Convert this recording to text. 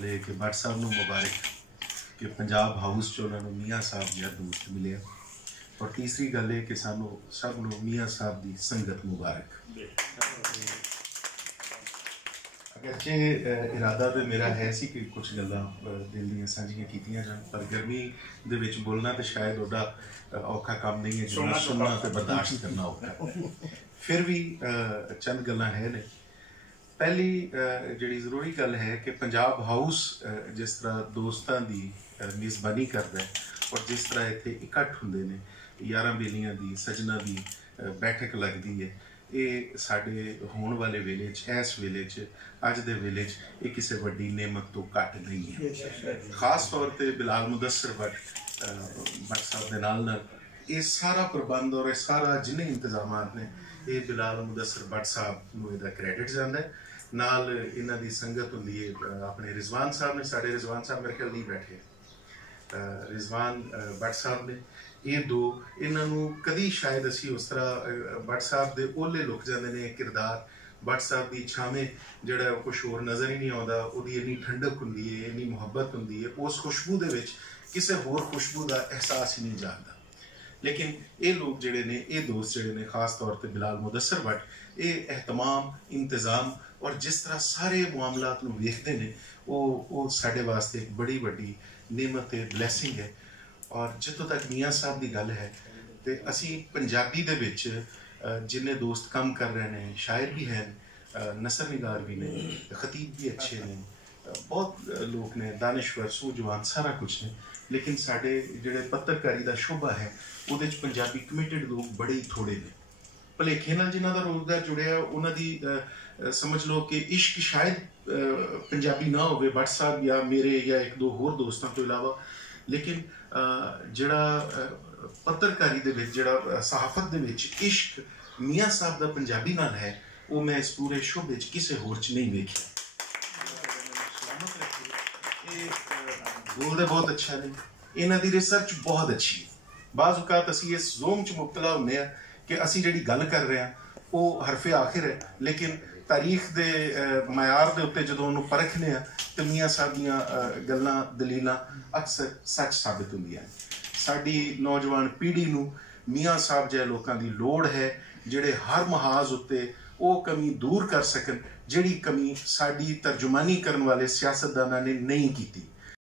ले कि भट्ट साहब को मुबारक कि पंजाब हाउस च उन्होंने मियाँ साहब जहा दोस्त मिले। और तीसरी गल है कि सानू सब नू मियाँ साहब की संगत मुबारक। अगरचे इरादा तो मेरा है सी कि कुछ गल्लां दिल दियां सांझियां कीतियां जान, पर गर्मी दे विच बोलना तो शायद ओड़ा औखा काम नहीं है, जिन्ना सुनना तो बर्दाश्त करना औखा। फिर भी चंद गल्लां है ने। पहली जिहड़ी जरूरी गल है कि पंजाब हाउस जिस तरह दोस्तों की मेज़बानी करता है और जिस तरह इत्थे इकट्ठ हुंदे ने, यारां बेलियां दी सजना की बैठक लगती है, ये साडे होने वाले वेले इस वेले अज दे वेले ये किसी वड्डी नेमत तो घट नहीं है। खास तौर पर बिलाल मुदस्सर भट्ट साहब दे नाल ये सारा प्रबंध और सारा जिन्ने इंतजामात ने ये बिलाल मुदस्सर भट्ट साहब नूं इहदा क्रेडिट जांदा है। नाल इन्हां दी संगत हुंदी है अपने रिजवान साहब ने, साडे रिजवान साहब मेरे ख्याल नहीं बैठे, रिजवान भट्ट साहब ने, ये दो इन्हों कभी शायद असी उस तरह भट्ट साहब के ओले लुक जाते हैं किरदार, भट्ट साहब की छावें जोड़ा कुछ होर नज़र ही नहीं आता, उसकी इन्नी ठंडक होंगी है, इन्नी मुहब्बत होंगी है, उस खुशबू के किसी होर खुशबू का एहसास ही नहीं जाता। लेकिन ये लोग जोड़े ने, ये दोस्त जोड़े ने, खास तौर पर बिलाल मुदस्सर भट्ट, ये एहतमाम इंतजाम और जिस तरह सारे मामलात नूं वेखते हैं वो साडे वास्ते एक बड़ी वड्डी नेमत है, ब्लैसिंग है। और जितों तक मियाँ साहब की गल है तो असी पंजाबी दे विच जिन्ने दोस्त काम कर रहे हैं, शायर भी हैं, नसर निगार भी ने, खतीब भी अच्छे ने, बहुत लोग ने, दानिश्वर सूझवान सारा कुछ ने, लेकिन साडे जिहड़े पत्रकारी का शोभा है उहदे च पंजाबी कमिटेड लोग बड़े ही थोड़े ने। भलेखे नाल जिन्हां दा रोजगार जुड़िया उन्हां दी समझ लो कि इश्क शायद पंजाबी ना होवे भट्ट साहब या मेरे या एक दो होर दोस्तों तो इलावा, लेकिन जिहड़ा पत्रकारी दे विच जिहड़ा सहाफत दे विच इश्क मियाँ साहब दा पंजाबी नाल है वो मैं इस पूरे शोबे च किसी होर च नहीं वेखिया। बोलदे बहुत अच्छा ने, इन्हां दी रिसर्च बहुत अच्छी है। बाज़ औकात असीं इस जोम च मुब्तला हुंदे आ कि असीं जिहड़ी गल कर रहे हैं वो हरफे आखिर है, लेकिन तारीख के मयार के उत्ते जो उन्होंने परखने तो मियाँ साहब दियां गल्लां दलीलां अक्सर सच साबित होंदियां। साडी नौजवान पीढ़ी नूं मियाँ साहब जिहे लोकां दी लोड़ है जिहड़े हर महाज उत्ते वो कमी दूर कर सकन जिहड़ी कमी साडी तर्जुमानी करन वाले सियासतदानां ने नहीं कीती।